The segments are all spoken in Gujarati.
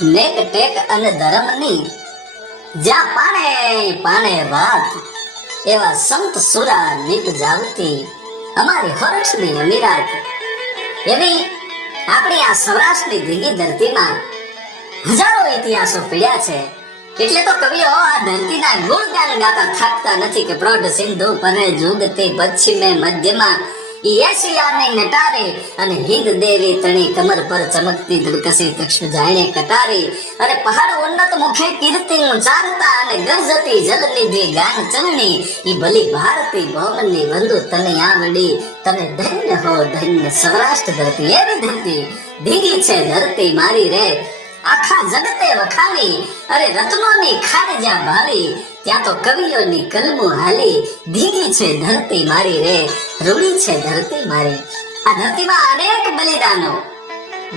નેક ટેક અને ધર્મની જ્યાં પાણે પાણે વાત. એવા સંત સુરા નીપજાવતી અમારી હર્ષની અમીરાત એવી આપણી આ સૌરાષ્ટ્રની ધીંગી ધરતીમાં હજારો ઇતિહાસો પીડ્યા છે. એટલે તો કવિઓ આ ધરતીના ગુણગાન ગાતા થાકતા નથી કે પ્રૌઢ સિંધુ પરે જુગતી, પશ્ચિમે મધ્યમાં તને ધન્ય હો ધન્ય સૌરાષ્ટ્ર ધરતી એવી ધરતી. ધીરી છે ધરતી મારી રે. આખા જગતે વખાવી અરે રત્નોની ખાડ જ્યાં ભાળી ત્યાં તો કવિઓની કલમો હાલી ધીરી છે ધરતી મારી રે, રૂડી છે ધરતી મારી. આ ધરતીમાં અનેક બલિદાનો,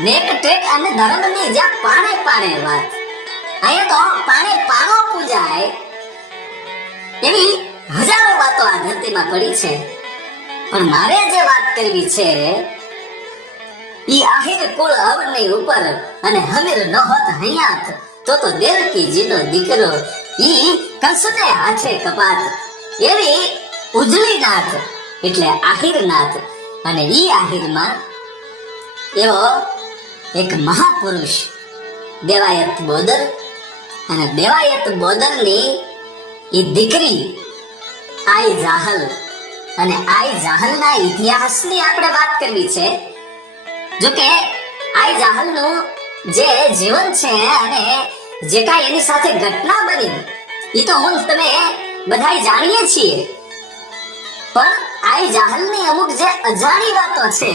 નેક ટેક અને ધર્મની જ્યાં પાણે પાણે વાત. અહીંયા તો પાણે પાણો પૂજાય. એવી હજારો વાતો આ ધરતીમાં પડી છે. પણ મારે જે વાત કરવી છે, ઈ આહિર કુળ અવની ઉપર અને હમીર નહોત હોત હયાત. તો તો દેવકીજીનો દીકરો ઈ કંસને હાથે કપાત. એવી ઉજળી નાથ એટલે આહિર નાથ અને ઈ આહિરમાં એવો એક મહાપુરુષ, દેવાયત બોદર. અને દેવાયત બોદરની એ દીકરી આઈ જાહલ. અને આઈ જાહલના ઇતિહાસની આપણે વાત કરવી છે. જો કે આઈ જાહલનું જે જીવન છે અને જે કાંઈ એની સાથે ઘટના બની એ તો હું તમે બધાય જાણીએ છીએ. પણ આ જાહલની અમુક જે અજાણી વાતો છે,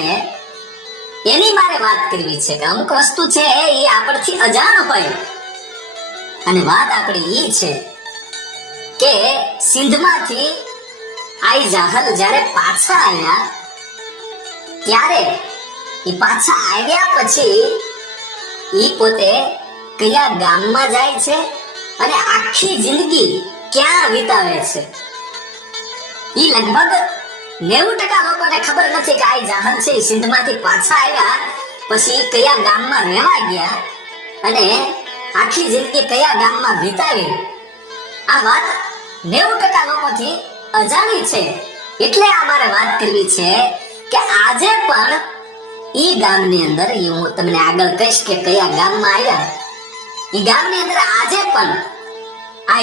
એની મારે વાત કરવી છે કે અમુક વસ્તુ છે એ આપણથી અજાણ હોય. અને વાત આપણી એ છે કે સિંધમાંથી આઈ જાહલ જ્યારે પાછા આવ્યા ત્યારે એ પાછા આવ્યા પછી એ પોતે કયા ગામમાં જાય છે? અને આખી જિંદગી ક્યાં વિતાવે છે? ઈ લગભગ નેવું ટકા લોકોને ખબર નથી કે આ જહાન છે સિંધમાંથી પાછા આવ્યા, પછી કયા ગામમાં રહેવા ગયા અને આખી જિંદગી કયા ગામમાં વિતાવી. આ વાત નેવું ટકા લોકોથી અજાણી છે. એટલે અમારે વાત કરવી છે કે આજે પણ ઈ ગામની અંદર હું તમને આગળ કહીશ કે કયા ગામમાં આવ્યા, ઈ ગામની અંદર આજે પણ આ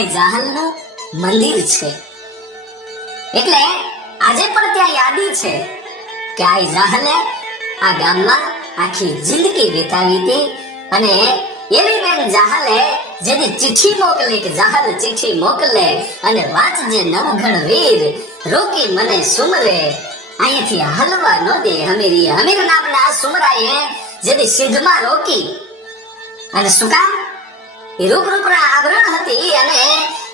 મંદિર છે. એટલે આજે પણ ત્યાં યાદી છે કે આ આ ગામમાં આખી જિંદગી વિતાવી હતી અને એવી બેન જાહલે જેની ચિઠ્ઠી મોકલી કે જાહલ ચિઠ્ઠી મોકલે અને વાંચજે નવઘણ વીર રોકી મને સુમરે અહીંયાથી હલવા ન દે હમીરી. હમીર નામના સુમરાએ જેની સિંધમાં રોકી. અને શું કામ? એ આવરણ હતી અને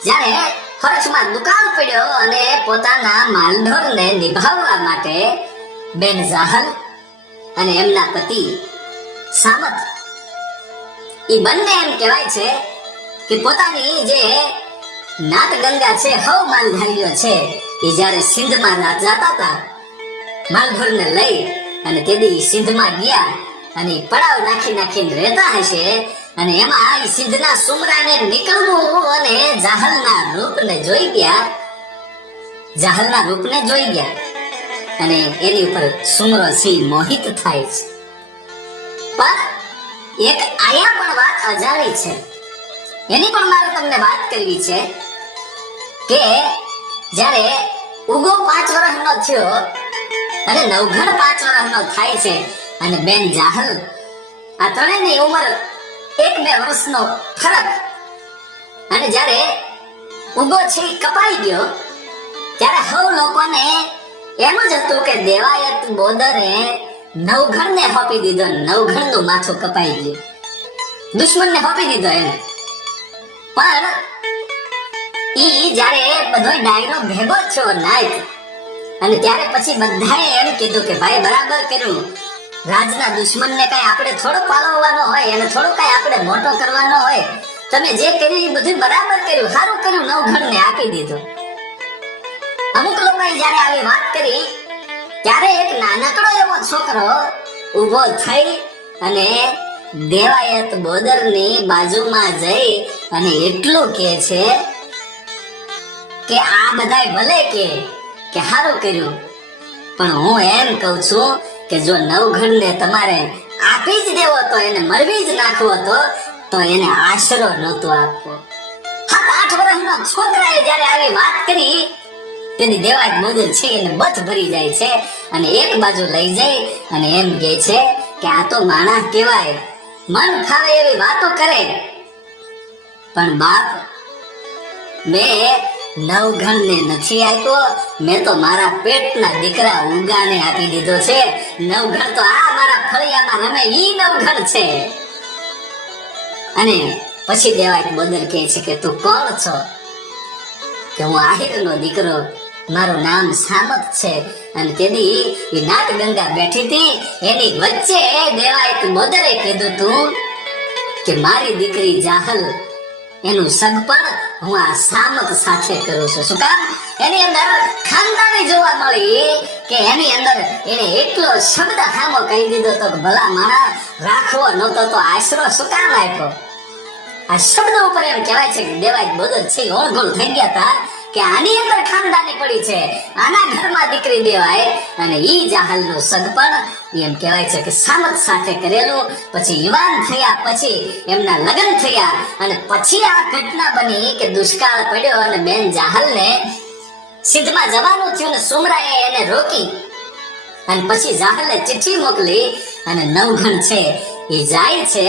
જ્યારે ખર્ચમાં દુકાળ પડ્યો અને પોતાના માલઢોરને નિભાવવા માટે બેન જાહલ અને એમના પતિ સામત એ બંને એમ કહેવાય છે કે પોતાની જે નાત ગંગા છે, હવ માલધારીઓ છે, એ જ્યારે સિંધમાં જતા હતા માલઢોરને લઈ અને તેદી સિંધમાં ગયા અને પડાવ નાખી નાખીને રહેતા હશે અને એમાં સિદ્ધના સુમરાને નીકળવું અને જાહલના રૂપને જોઈ ગયા. જાહલના રૂપને જોઈ ગયા. અને એની ઉપર સુમરો સિંહ મોહિત થાય છે. પણ એક આયા પણ વાત અજાણી છે. એની પણ મારે તમને વાત કરવી છે કે જ્યારે ઉગો પાંચ વર્ષનો થયો અને નવઘણ પાંચ વર્ષનો થાય છે અને બેન જાહલ આ ત્રણેયની ઉંમર એક બે વર્ષનો ફરક. અને જ્યારે ઉગો છે કપાઈ ગયો, ત્યારે હવ લોકોને એમ જ હતું કે દેવાયત બોદરે નવઘણને હોપી દીધો, નવઘણનું માથું કપાઈ ગયું. દુશ્મનને હોપી દીધો એને પણ ઈ જ્યારે બધો ડાયરો ભેગો થયો નાયક, અને ત્યારે પછી બધાએ એમ કીધું કે ભાઈ બરાબર કર્યું. રાજના દુશ્મનને કઈ આપણે થોડો પાલવવાનો હોય, એને થોડું કઈ આપણે મોટો કરવાનો હોય, તમે જે કર્યું એ બધું બરાબર કર્યું, સારું કર્યું નવઘણને આપી દીધું. અમુક લોકોએ જ્યારે આવી વાત કરી, ત્યારે એક નાનકડો એવો છોકરો ઊભો થઈ અને દેવાયત બોદરની બાજુમાં જઈ અને એટલું કે છે કે આ બધાય ભલે કે કે સારું કર્યું. પણ હું એમ કહું છું કે જો નવઘણને તમારે આપી જ દેવો તો એને મરવી જ નાખવો તો તો એને આશરો નહોતો આપવો. સાત આઠ વર્ષના છોકરાએ જ્યારે આવી વાત કરી, તેની દેવાય બોદર છે, એને બથ ભરી જાય છે, અને એક બાજુ લઈ જાય, અને એમ કહે છે કે આ તો માણસ કહેવાય, મન ખાવે એવી વાતો કરે. પણ બાપ, મેં નવઘણને નથી આપ્યો, મેં તો મારા પેટના દીકરા ઉગાને આપી દીધો છે નવઘણ તો આ મારા ફળિયામાં રમે, ઈ નવઘર છે. અને પછી દેવાય બદલ કહે છે કે તું કોણ છો? કે હું આહિરનો દીકરો, મારું નામ સામત છે. અને તેદી એ નાટ ગંગા બેઠી હતી, એની વચ્ચે દેવાય બોદરે કીધું તું કે મારી દીકરી જાહલ એનું સગપણ હું આ સામત સાથે કરું છું. શું કામ? એની અંદર ખાનદાની જોવા મળી કે એની અંદર એને એટલો શબ્દ હામો કહી દીધો તો કે ભલા મારા રાખવો નતો તો આશરો શું કામ આપ્યો? આ શબ્દ ઉપર એમ કહેવાય છે કે દેવાય બોદર છે ઓળઘોળ થઈ ગયા હતા. કે આની અંદર ખાનદાની પડી છે. આના ઘરમાં દીકરી દેવાય અને ઈ જાહલનું સગપણ. એમ કહેવાય છે કે સામત સાથે કરેલું, પછી યુવાન થયા પછી એમના લગ્ન થયા અને પછી આ ઘટના બની કે દુષ્કાળ પડ્યો અને બેન જાહલને સિદ્ધમાં જવાનું થયું ને સુમરાએ એને રોકી. અને પછી જાહલે ચિઠ્ઠી મોકલી અને નવઘણ છે એ જાય છે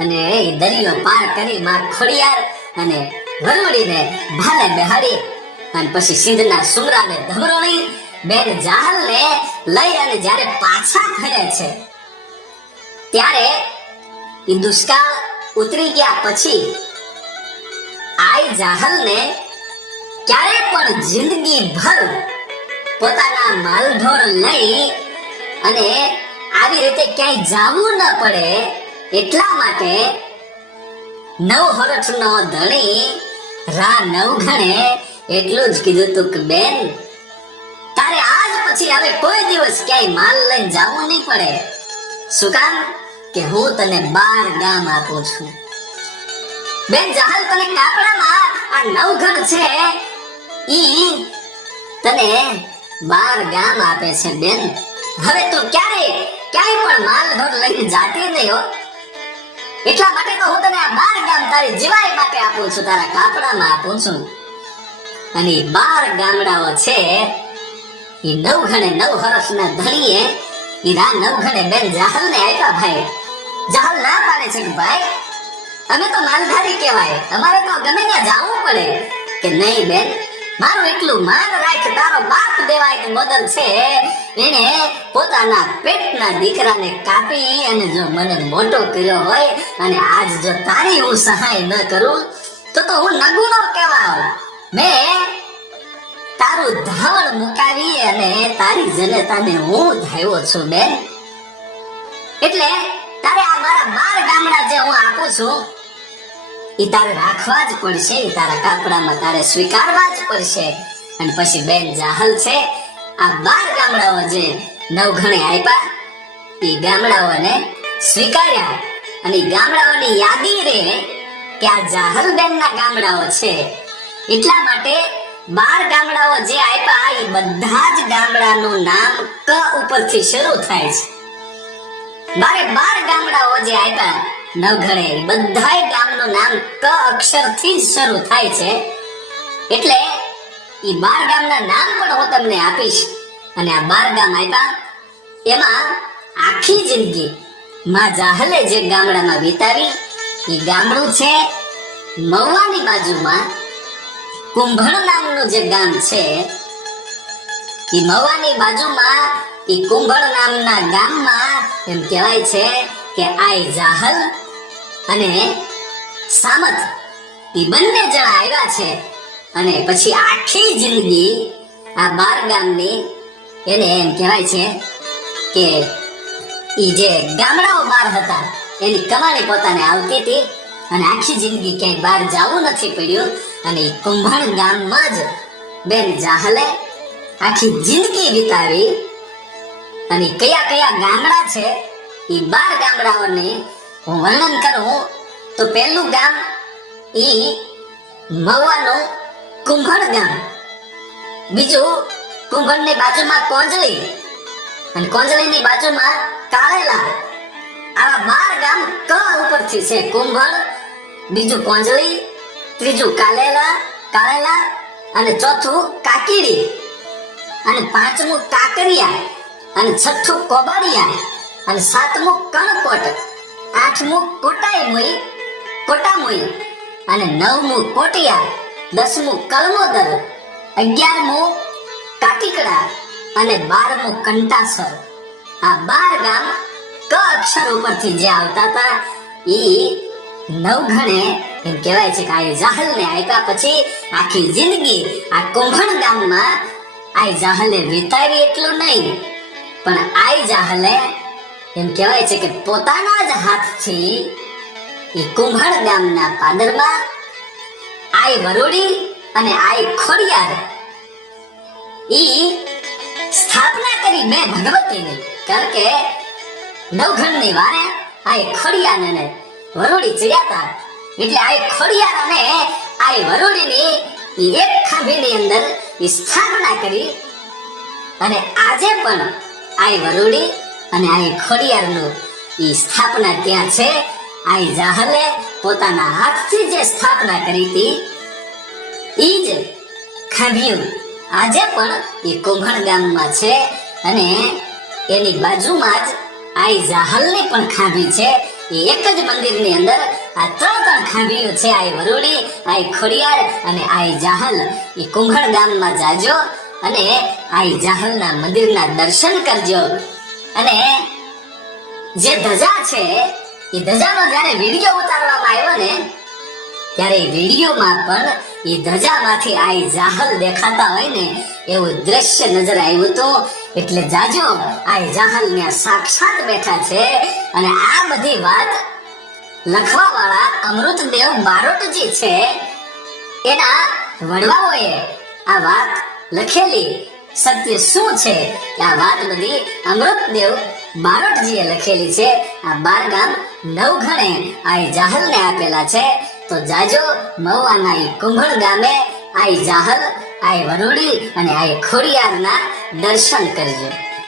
અને એ દરિયો પાર કરી માં ખોડિયાર અને વરુડીને ભાલે બેહાડી અને પછી સિંધના સુમરાને ધમરોણી બેન જાહલને લઈ અને જ્યારે પાછા ફરે છે, ત્યારે એ દુષ્કાળ ઉતરી ગયા પછી આઈ જાહલને ક્યારે પણ જિંદગી ભર પોતાના માલઢોર લઈ અને આવી રીતે ક્યાંય જાવું ન પડે એટલા માટે નવ હરઠનો ધણી રા નવઘણે એટલું જ કીધું તું કે બેન, તારે આજ પછી હવે કોઈ દિવસ ક્યાંય માલ લઈને જવું નહીં પડે. શું કે હું તને બાર ગામ આપું છું. બેન જહાલ તને કાપડામાં આ નવઘણ છે, ઈ તને બાર ગામ આપે છે, બેન. હવે તું ક્યારે ક્યાંય પણ માલ ઢોર લઈને જાતી નહીં હો. એટલા માટે તો હું તને આ બાર ગામ તારી જીવાય માટે આપું છું, તારા કાપડામાં આપું છું. અને બાર ગામડાઓ છે. ઈ નવઘણે નવ હરસના ધણીએ એ રા નવઘણે બેન જાહલને આપ્યા ભાઈ. જાહલ ના પાડે છે ભાઈ? અમે તો માલધારી કહેવાય. અમારે તો ગમે ત્યાં જવું પડે. કે નહીં બેન, મારું એટલું માન રાખ, તારો બાપ દેવાય કે મદન છે. એને પોતાના પેટના દીકરાને કાપી અને જો મને મોટો કર્યો હોય અને આજ જો તારી હું સહાય ન કરું, તો તો હું નગુનો કહેવાય. મેં તારું ધાવણ મુકાવી અને તારી જનતાને હું ધાવ્યો છું, બેન. એટલે તારે આ મારા બાર ગામડા જે હું આપું છું એ તારે રાખવા જ પડશે એ તારા કાપડામાં તારે સ્વીકારવા જ પડશે. અને પછી બેન જાહલ છે, આ બાર ગામડાઓ જે નવઘણે આપ્યા એ ગામડાઓને સ્વીકાર્યા. અને ગામડાઓની યાદી રે કે આ જાહલ બેનના ગામડાઓ છે. એટલા માટે બાર ગામડાઓ જે આપ્યા એ બધા જ ગામડાનું નામ ક ઉપરથી શરૂ થાય છે. બારે બાર ગામડાઓ જે આપ્યા નવઘણે એ બધાય ગામનું નામ ક અક્ષરથી જ શરૂ થાય છે. એટલે એ બાર ગામના નામ પણ હું તમને આપીશ. અને આ બાર ગામ આપ્યા એમાં આખી જિંદગી માં જાહલે જે ગામડામાં વિતાવી એ ગામડું છે મહુવાની બાજુમાં કુંભળ નામનું જે ગામ છે, એ મવાની બાજુમાં એ કુંભળ નામના ગામમાં એમ કહેવાય છે કે આઈ જાહલ અને સામત. એ બંને જણા આવ્યા છે અને પછી આખી જિંદગી આ બાર ગામની એને એમ કહેવાય છે કે એ જે ગામડાઓ બાર હતા, એની કમાણી પોતાને આવતી હતી. અને આખી જિંદગી ક્યાંય બહાર જવું નથી પડ્યું. અને કુંભણ ગામમાં જ બેન જાહલે આખી જિંદગી વિતાવી. અને કયા કયા ગામડા છે એ બાર ગામડાઓની હું વર્ણન કરું, તો પહેલું ગામ એ મવાનું કુંભણ ગામ. બીજું કુંભણની બાજુમાં કોંજળી અને કોંજળીની બાજુમાં કાળેલા આવા બાર ગામ ક ઉપરથી છે, કુંભણ બીજું કોંજળી, ત્રીજું કાલેલા, કાળેલા અને ચોથું કાકીડી. અને પાંચમું કાકરિયા અને છઠ્ઠું કોબારિયા અને સાતમું કણકોટ, આઠમું કોટાઈમોઈ, કોટામોઈ અને નવમું કોટિયા, દસમું કલમોદર, અગિયારમું કાટીકડા અને બારમું કંટાસર. આ બાર ગામ ક અક્ષર ઉપરથી જે આવતા હતા, ઈ નવઘણે એમ કહેવાય છે કે આ જાહલને આપ્યા પછી આખી જિંદગી આ કુંભણ ગામમાં આ જાહલે વિતાવી એટલું નહીં. પણ આ જાહલે એમ કહેવાય છે કે પોતાના જ હાથથી એ કુંભણ ગામના પાદરમાં આઈ વરોડી અને આઈ ખોડિયાર ઈ સ્થાપના કરી મેં ભગવતીની. કારણ કે નવઘણની વારે આઈ ખોડિયાને વરોડી ચડ્યા હતા એટલે આ ખોડિયાર અને આ વરોડીની એક ખાંભીની અંદર સ્થાપના કરી. અને આજે પણ આઈ વરોડી અને આ ખોડિયારનું એ સ્થાપના ત્યાં છે. આઈ જાહલે પોતાના હાથથી જે સ્થાપના કરી હતી એ જ ખાંભિયું આજે પણ એ કુંભણ ગામમાં છે. અને એની બાજુમાં જ આઈ જાહલની પણ ખાંભી છે. એક જ મંદિરની અંદર આ ત્રણ ત્રણ ખાંભીઓ છે, આ વરુડી આ ખોડિયાર અને આ જાહલ. એ કુંભળ ગામમાં જાજો અને આ જાહલના મંદિરના દર્શન કરજો. અને જે ધજા છે, એ ધજાનો જ્યારે વીડિયો ઉતારવામાં આવ્યો ને, ત્યારે વિડીયોમાં પણ એ ધજામાંથી આ જાહલ દેખાતા હોય ને, એવું દ્રશ્ય નજર આવ્યું હતું. એટલે જાજો, આ જહાન ને સાક્ષાત બેઠા છે અને આ બધી વાત લખવા વાળા અમૃતદેવ બારોટજી છે. એના વડવાઓએ આ વાત લખેલી. સત્ય શું છે? આ વાત બધી અમૃતદેવ બારોટજીએ લખેલી છે. આ બાર ગામ નવઘણે આ જાહલને આપેલા છે. તો જાજો મહુવાના કુંભળ ગામે આઈ જાહલ આઈ વરુડી અને આ ખોડિયારના દર્શન કરજો.